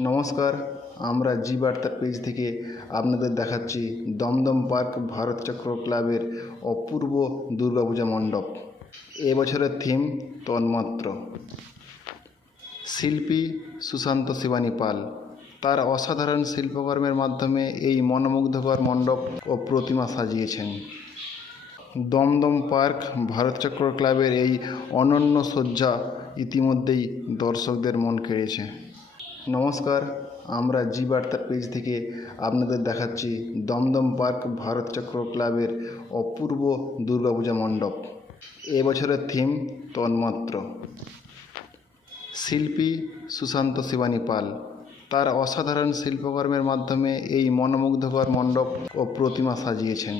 নমস্কার, আমরা জি বার্তার পেজ থেকে আপনাদের দেখাচ্ছি দমদম পার্ক ভারত চক্র ক্লাবের অপূর্ব দুর্গাপূজা মণ্ডপ। এবছরের থিম তন্মাত্র। শিল্পী সুশান্ত শিবানী পাল, তার অসাধারণ শিল্পকর্মের মাধ্যমে এই মনোমুগ্ধকর মণ্ডপ ও প্রতিমা সাজিয়েছেন। দমদম পার্ক ভারতচক্র ক্লাবের এই অনন্য সজ্জা ইতিমধ্যেই দর্শকদের মন কেড়েছে। নমস্কার, আমরা জি বার্তার পেজ থেকে আপনাদের দেখাচ্ছি দমদম পার্ক ভারত চক্র ক্লাবের অপূর্ব দুর্গাপূজা মণ্ডপ। এবছরের থিম তন্মাত্র। শিল্পী সুশান্ত শিবানী পাল, তার অসাধারণ শিল্পকর্মের মাধ্যমে এই মনোমুগ্ধকর মণ্ডপ ও প্রতিমা সাজিয়েছেন।